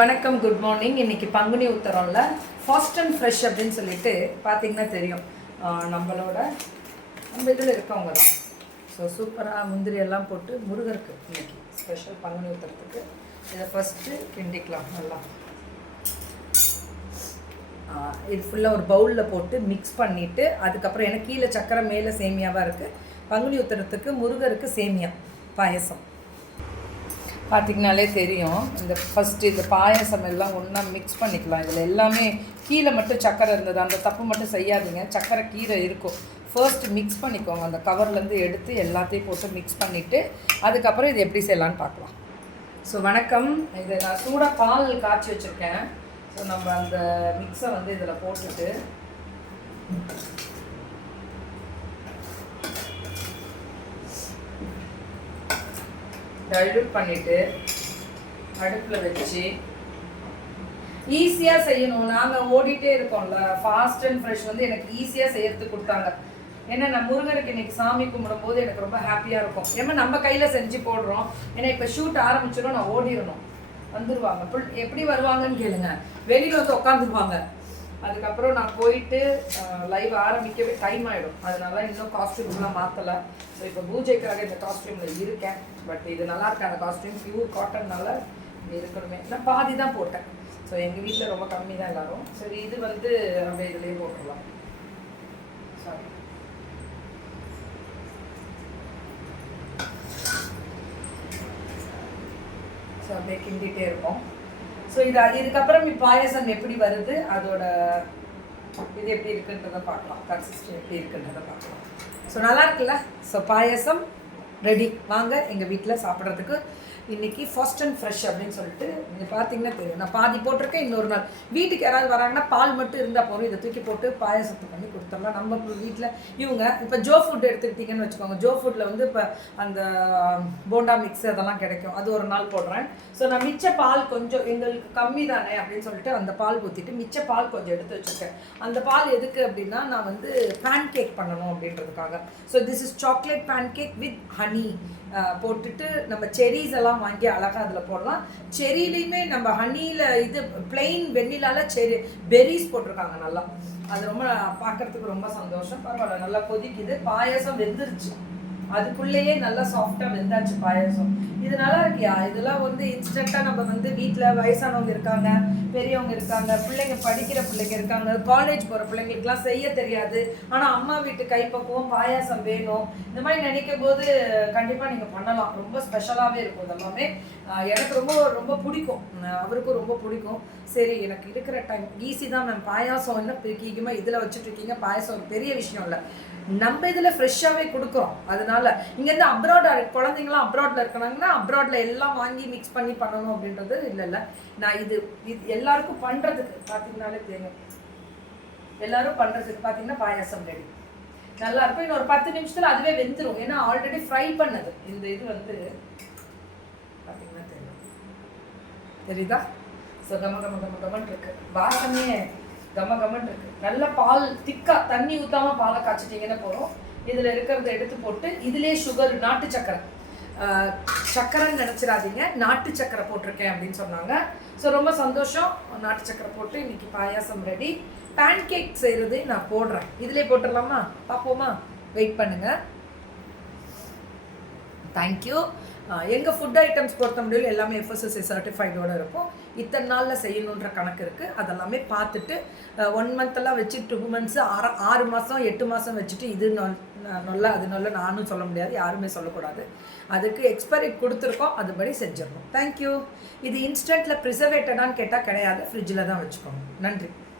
வணக்கம் good morning இன்னைக்கு பங்குனி உத்தரம்ல ஃபாஸ்ட் அண்ட் ஃப்ரெஷ் அப்படின்னு சொல்லிட்டு பார்த்தீங்கன்னா தெரியும். நம்மளோட நம்ம இதில் இருக்கவங்க தான். ஸோ சூப்பராக முந்திரி எல்லாம் போட்டு முருகருக்கு இன்னைக்கு ஸ்பெஷல் பங்குனி உத்தரத்துக்கு இதை ஃபஸ்ட்டு கிண்டிக்கலாம் நல்லா. இது ஃபுல்லாக ஒரு பவுலில் போட்டு மிக்ஸ் பண்ணிவிட்டு அதுக்கப்புறம் எனக்கு கீழே சக்கரை மேலே சேமியாவாக இருக்குது பங்குனி உத்தரத்துக்கு முருகருக்கு சேமியா பாயசம். பார்த்திங்கனாலே தெரியும். இந்த ஃபஸ்ட்டு இந்த பாயசம் எல்லாம் ஒன்றா மிக்ஸ் பண்ணிக்கலாம். இதில் எல்லாமே கீழே மட்டும் சக்கரை இருந்தது. அந்த தப்பு மட்டும் செய்யாதீங்க. சக்கரை கீரை இருக்கும். ஃபர்ஸ்ட் மிக்ஸ் பண்ணிக்கோங்க. அந்த கவர்லேருந்து எடுத்து எல்லாத்தையும் போட்டு மிக்ஸ் பண்ணிவிட்டு அதுக்கப்புறம் இது எப்படி செய்யலான்னு பார்க்கலாம். ஸோ வணக்கம். இது நான் சூடாக பால் காய்ச்சி வச்சுருக்கேன். ஸோ நம்ம அந்த மிக்ஸை வந்து இதில் போட்டுட்டு டைல்யூட் பண்ணிவிட்டு அடுப்பில் வச்சு ஈஸியாக செய்யணும். நாங்கள் ஓடிட்டே இருக்கோம்ல. ஃபாஸ்ட் அண்ட் ஃப்ரெஷ் வந்து எனக்கு ஈஸியாக செய்யறதுக்கு கொடுத்தாங்க. ஏன்னா நான் முருகனுக்கு இன்னைக்கு சாமி கும்பிடும் போது எனக்கு ரொம்ப ஹாப்பியாக இருக்கும். ஏன்னா நம்ம கையில் செஞ்சு போடுறோம். ஏன்னா இப்போ ஷூட் ஆரம்பிச்சிடும் நான் ஓடிடணும் வந்துடுவாங்க எப்படி வருவாங்கன்னு கேளுங்க. வெளியில் வந்து உட்காந்துருவாங்க அதுக்கப்புறம் நான் போயிட்டு லைவ் ஆரம்பிக்கவே டைம் ஆகிடும் அதனால இன்னும் காஸ்டியூம்லாம் மாற்றலை ஸோ இப்போ பூஜைக்காக இந்த காஸ்டியூமில் இருக்கேன். பட் இது நல்லா இருக்கு அந்த காஸ்டியூம் பியூர் காட்டன்னால இருக்கணுமே. நான் பாதி தான் போட்டேன். ஸோ எங்கள் வீட்டில் ரொம்ப கம்மி தான் எல்லாரும். சரி இது வந்து நம்ம இதுலேயே போட்டுடலாம். சாரி ஸோ அப்படியே கிண்டிகிட்டே இருப்போம். ஸோ இது இதுக்கப்புறம் பாயசம் எப்படி வருது? அதோட இது எப்படி இருக்குன்றதை பார்க்கலாம். கன்சிஸ்டன் எப்படி இருக்குன்றதை பார்க்கலாம். ஸோ நல்லா இருக்குல்ல? ஸோ பாயசம் ரெடி வாங்க எங்கள் வீட்டில் சாப்பிட்றதுக்கு இன்னைக்கு ஃபர்ஸ்ட் அண்ட் ஃப்ரெஷ் அப்படின்னு சொல்லிட்டு நீங்கள் பார்த்தீங்கன்னா தெரியும். நான் பாதி போட்டிருக்கேன் இன்னொரு நாள். வீட்டுக்கு யாராவது வராங்கன்னா பால் மட்டும் இருந்தால் போதும். இதை தூக்கி போட்டு பாயசத்தை பண்ணி கொடுத்துடலாம். நம்ம வீட்டில் இவங்க இப்போ ஜோ ஃபுட் எடுத்துக்கிட்டிங்கன்னு வச்சுக்கோங்க. ஜோ ஃபுட்டில் வந்து இப்போ அந்த போண்டா மிக்ஸ் அதெல்லாம் கிடைக்கும். அது ஒரு நாள் போடுறேன். ஸோ நான் மிச்ச பால் கொஞ்சம் எங்களுக்கு கம்மி தானே அப்படின்னு சொல்லிட்டு அந்த பால் ஊற்றிட்டு மிச்ச பால் கொஞ்சம் எடுத்து வச்சுருக்கேன். அந்த பால் எதுக்கு அப்படின்னா நான் வந்து பேன் கேக் பண்ணணும் அப்படின்றதுக்காக. So this is chocolate pancake with honey போட்டுட்டு நம்ம செரீஸ் எல்லாம் வாங்கி அழகாக அதில் போடலாம். செரியிலையுமே நம்ம ஹனியில் இது பிளெயின் வெண்ணிலால செரி பெரிஸ் போட்டிருக்காங்க நல்லா. அது ரொம்ப பார்க்கறதுக்கு ரொம்ப சந்தோஷம். பரவாயில்ல நல்லா கொதிக்குது. பாயாசம் வெந்துருச்சு. அதுக்குள்ளேயே நல்லா சாஃப்டாக வெந்தாச்சு பாயாசம். இது நல்லா இருக்கியா? இதெல்லாம் வந்து இன்ஸ்டண்ட்டாக நம்ம வந்து வீட்டில் வயசானவங்க இருக்காங்க பெரியவங்க இருக்காங்க பிள்ளைங்க படிக்கிற பிள்ளைங்க இருக்காங்க காலேஜ் போகிற பிள்ளைங்களுக்குலாம் செய்ய தெரியாது. ஆனால் அம்மா வீட்டு கைப்பக்குவம் பாயாசம் வேணும். இந்த மாதிரி நினைக்கும் போது கண்டிப்பாக நீங்கள் பண்ணலாம். ரொம்ப ஸ்பெஷலாகவே இருக்கும் இதெல்லாமே எனக்கு ரொம்ப ரொம்ப பிடிக்கும். அவருக்கும் ரொம்ப பிடிக்கும். சரி எனக்கு இருக்கிற டைம் ஈஸி தான் மேம் பாயாசம் என்ன பிரிக்கிக்குமா இதில் வச்சுட்டு இருக்கீங்க? பாயாசம் பெரிய விஷயம் இல்லை. நம்ம இதில் ஃப்ரெஷ்ஷாகவே கொடுக்குறோம். அதனால இங்கேருந்து அப்ராட் குழந்தைங்களாம் அப்ராட்ல இருக்கிறாங்கன்னா அப்ராட்ல எல்லாம் வாங்கி மிக்ஸ் பண்ணி பண்ணணும் அப்படின்றது இல்லை இல்லை. நான் இது இது எல்லாருக்கும் பண்ணுறதுக்கு பார்த்தீங்கன்னாலே தெரியும். எல்லாரும் பண்ணுறதுக்கு பார்த்தீங்கன்னா பாயாசம் ரெடி நல்லா இருக்கும் இன்னும் ஒரு பத்து நிமிஷத்தில் அதுவே வெந்துடும் ஏன்னா ஆல்ரெடி ஃப்ரை பண்ணது. இந்த இது வந்து பார்த்தீங்கன்னா தெரியும். தெரியுதா? ஸோ கம கம கம கமன் இருக்கு. வாசமே கம கமன் இருக்கு. நல்ல பால் திக்காக தண்ணி ஊற்றாமல் பாலை காய்ச்சிட்டிங்கன்னா போகிறோம் இதில் இருக்கிறத எடுத்து போட்டு இதிலே சுகர் நாட்டு சக்கரை. சக்கரைன்னு நினச்சிடாதீங்க. நாட்டு சக்கரை போட்டிருக்கேன் அப்படின்னு சொன்னாங்க. ஸோ ரொம்ப சந்தோஷம். நாட்டு சக்கரை போட்டு இன்றைக்கி பாயாசம் ரெடி பேன் கேக் செய்கிறது நான் போடுறேன். இதுலேயே போட்டுடலாமா? பார்ப்போமா வெயிட் பண்ணுங்கள் தேங்க்யூ எங்கள் ஃபுட் ஐட்டம்ஸ் பொறுத்த முடியல எல்லாமே எஃப்எஸ்எஸ்ஐ சர்டிஃபைடோடு இருக்கும். இத்தனை நாளில் செய்யணுன்ற கணக்கு இருக்குது அதெல்லாமே பார்த்துட்டு ஒன் மந்த்தெல்லாம் வச்சு டூ மந்த்ஸ் ஆறு ஆறு மாதம் எட்டு மாதம் வச்சுட்டு இது நொல் நொல்ல அது நல்ல நானும் சொல்ல முடியாது யாருமே சொல்லக்கூடாது. அதுக்கு எக்ஸ்பைரி கொடுத்துருக்கோம் அதுபடி செஞ்சிடணும். தேங்க்யூ இது இன்ஸ்டண்ட்டில் ப்ரிசர்வேட்டடான்னு கேட்டால் கிடையாது. ஃப்ரிட்ஜில் தான் வச்சுக்கோங்க. நன்றி.